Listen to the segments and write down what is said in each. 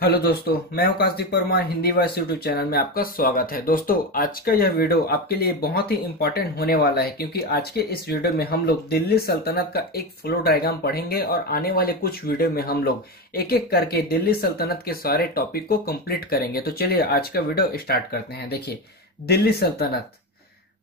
Hello दोस्तों, मैं Akashdeep Parmar Hindi voice YouTube channel में आपका स्वागत है। दोस्तों, आज का यह वीडियो आपके लिए बहुत ही इंपॉर्टेंट होने वाला है क्योंकि आज के इस वीडियो में हम लोग दिल्ली सल्तनत का एक फ्लो डायग्राम पढ़ेंगे और आने वाले कुछ वीडियो में हम लोग एक एक करके दिल्ली सल्तनत के सारे टॉपिक को कंप्लीट करेंगे। तो चलिए आज का वीडियो स्टार्ट करते हैं। देखिए, दिल्ली सल्तनत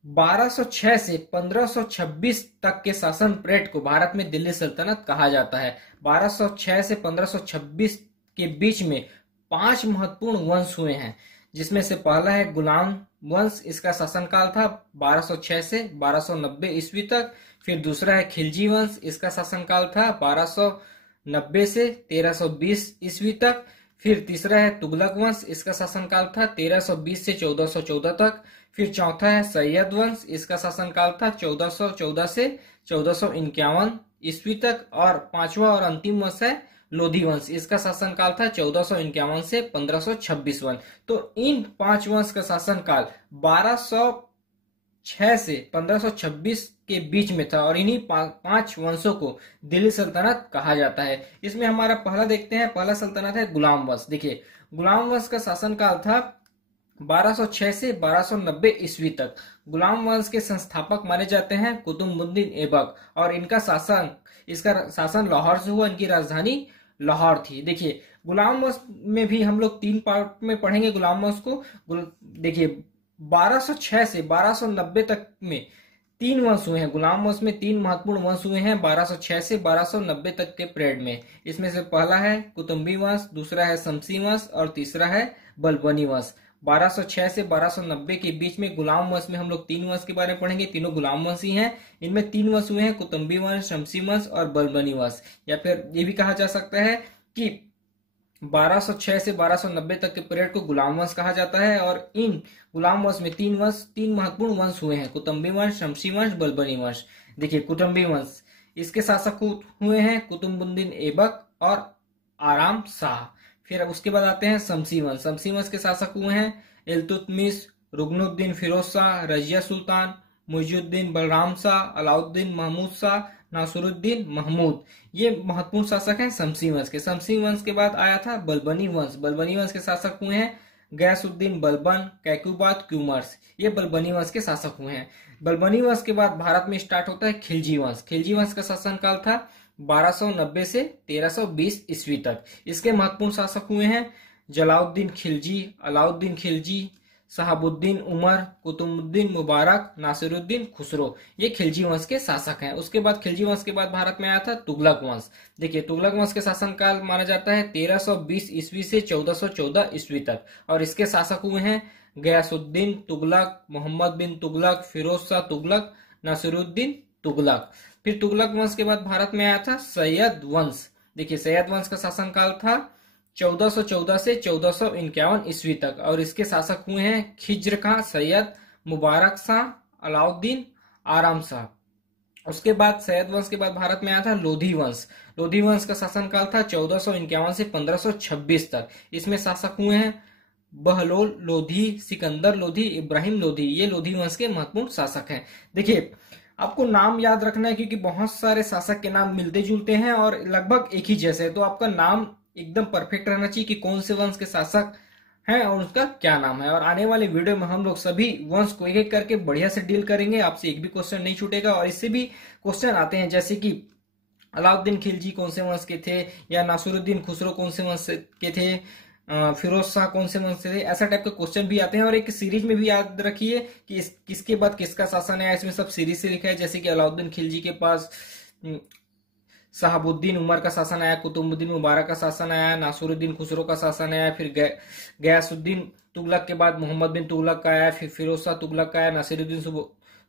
1206 से 1526 तक के शासन पीरियड को भारत में दिल्ली सल्तनत कहा जाता है। 1206 से 1526 के बीच में 5 महत्वपूर्ण वंश हुए हैं, जिसमें से पहला है गुलाम वंश। इसका शासनकाल था 1206 से 1290 ईस्वी तक। फिर दूसरा है खिलजी वंश। इसका शासनकाल था 1290 से 1320 ईस्वी तक। फिर तीसरा है तुगलक वंश। इसका शासनकाल था 1320 से 1414 तक। फिर चौथा है सैयद वंश। इसका शासनकाल था 1414 से 1451 ईस्वी तक। और पांचवा और अंतिम वंश है लोधी वंश। इसका शासनकाल था 1451 से 1526 वंश। तो इन 5 वंश का शासनकाल 1206 से 1526 के बीच में था और इन्हीं 5 वंशों को दिल्ली सल्तनत कहा जाता है। इसमें हमारा पहला देखते हैं, पहला सल्तनत है गुलाम वंश। देखिए, गुलाम वंश का शासनकाल था 1206 से 1290 ईस्वी तक। गुलाम वंश के संस्थापक माने जाते हैं कुतुबुद्दीन ऐबक और इसका शासन लाहौर से हुआ। इनकी राजधानी लाहौर थी। देखिए, गुलाम वंश में भी हम लोग 3 पार्ट में पढ़ेंगे गुलाम वंश को। देखिए, 1206 से 1290 तक में 3 वंश हुए हैं। गुलाम वंश में 3 महत्वपूर्ण वंश हुए हैं 1206 से 1290 तक के पीरियड में। इसमें से पहला है कुतुम्बी वंश, दूसरा है शमसी वंश और तीसरा है बलबनी वंश। 1206 से 1290 के बीच में गुलाम वंश में हम लोग 3 वंश के बारे में पढ़ेंगे। तीनों गुलाम वंश ही हैं। इनमें 3 वंश हुए हैं, कुतुम्बी वंश, शमसी वंश और बलबनी वंश। या फिर ये भी कहा जा सकता है कि 1206 से 1290 तक के पीरियड को गुलाम वंश कहा जाता है। और इन गुलाम वंश में 3 महत्वपूर्ण वंश हुए हैं, कुतुम्बी वंश, शमसी वंश, बलबनी वंश। देखिए, कुतुम्बी वंश, इसके शासक हुए हैं कुतुबुद्दीन ऐबक और आराम शाह। फिर उसके बाद आते हैं शमसी वंश। शमसी वंश के शासक हुए हैं इल्तुतमिश, रुकनुद्दीन फिरोज शाह, रजिया सुल्तान, मुइजुद्दीन बलराम शाह, अलाउद्दीन महमूद शाह, नासिरुद्दीन महमूद। ये महत्वपूर्ण शासक हैं शमसी वंश के। शमसी वंश के बाद आया था बलबनी वंश। बलबनी वंश के शासक हुए हैं गयासुद्दीन बलबन, कैकुबाद क्यूमर्स। ये बलबनी वंश के शासक हुए हैं। बलबनी वंश के बाद भारत में स्टार्ट होता है खिलजी वंश। खिलजी वंश का शासनकाल था 1290 से 1320 ईस्वी तक। इसके महत्वपूर्ण शासक हुए हैं जलाउद्दीन खिलजी, अलाउद्दीन खिलजी, शहाबुद्दीन उमर, कुतुबुद्दीन मुबारक, नासिरुद्दीन खुसरो। ये खिलजी वंश के शासक हैं। उसके बाद खिलजी वंश के बाद भारत में आया था तुगलक वंश। देखिए, तुगलक वंश के शासनकाल माना जाता है 1320 ईस्वी से 1414 ईस्वी तक और इसके शासक हुए हैं गयासुद्दीन तुगलक, मोहम्मद बिन तुगलक, फिरोज शाह तुगलक, नासिरुद्दीन तुगलक। फिर तुगलक वंश के बाद भारत में आया था सैयद वंश। देखिए, सैयद वंश का शासनकाल था 1414 से 1451 ईस्वी तक और इसके शासक हुए हैं खिज्र खां, सैयद मुबारक शाह, अलाउद्दीन, आराम शाह। उसके बाद सैयद वंश के बाद भारत में आया था लोधी वंश। लोधी वंश का शासनकाल था 1451 से 1526 तक। इसमें शासक हुए हैं बहलोल लोधी, सिकंदर लोधी, इब्राहिम लोधी। ये लोधी वंश के महत्वपूर्ण शासक हैं। देखिए, आपको नाम याद रखना है क्योंकि बहुत सारे शासक के नाम मिलते जुलते हैं और लगभग एक ही जैसे है। तो आपका नाम एकदम परफेक्ट रहना चाहिए कि कौन से वंश के शासक हैं और उसका क्या नाम है। और आने वाले वीडियो में हम लोग सभी वंश को एक एक करके बढ़िया से डील करेंगे। आपसे एक भी क्वेश्चन नहीं छूटेगा और इससे भी क्वेश्चन आते हैं जैसे कि अलाउद्दीन खिलजी कौन से वंश के थे, या नासिरुद्दीन खुसरो कौन से वंश के थे, फिरोज शाह कौन से वंश से थे। ऐसा टाइप के क्वेश्चन भी आते हैं। और एक सीरीज में भी याद रखिए कि किसके बाद किसका शासन है। इसमें सब सीरीज से लिखा है, जैसे कि अलाउद्दीन खिलजी के पास शहाबुद्दीन उमर का शासन आया, कुतुबुद्दीन मुबारक का शासन आया, नासिरुद्दीन खुसरो का शासन आया, फिर गयासुद्दीन तुगलक के बाद मोहम्मद बिन तुगलक का आया, फिर फिरोज शाह तुगलक का आया, नासिरुद्दीन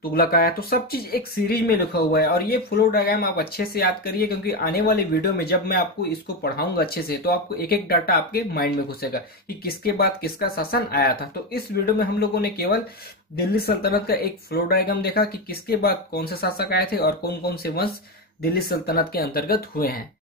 तुगलक का आया। तो सब चीज एक सीरीज में लिखा हुआ है और ये फ्लो डायग्राम आप अच्छे से याद करिए क्योंकि आने वाले वीडियो में जब मैं आपको इसको पढ़ाऊंगा अच्छे से तो आपको एक एक डाटा आपके माइंड में घुसेगा कि किसके बाद किसका शासन आया था। तो इस वीडियो में हम लोगों ने केवल दिल्ली सल्तनत का एक फ्लो डायग्राम देखा कि किसके बाद कौन से शासक आए थे और कौन कौन से वंश दिल्ली सल्तनत के अंतर्गत हुए हैं।